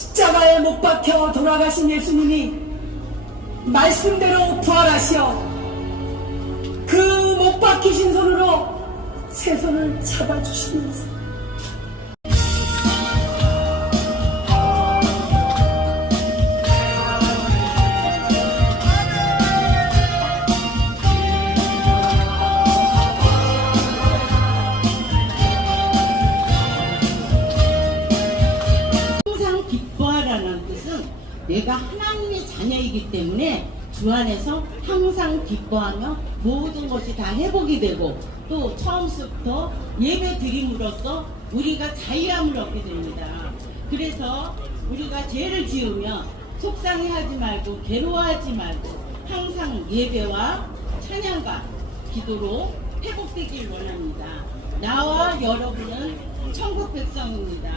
십자가에 못 박혀 돌아가신 예수님이 말씀대로 부활하시어 그 못 박히신 손으로 새 손을 잡아주시면서. 항상 기뻐하라는 뜻은 내가 하나님의 자녀이기 때문에 주 안에서 항상 기뻐하며 모든 것이 다 회복이 되고 또 처음부터 예배 드림으로써 우리가 자유함을 얻게 됩니다. 그래서 우리가 죄를 지으면 속상해하지 말고 괴로워하지 말고 항상 예배와 찬양과 기도로 회복되길 원합니다. 나와 여러분은 천국 백성입니다.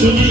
주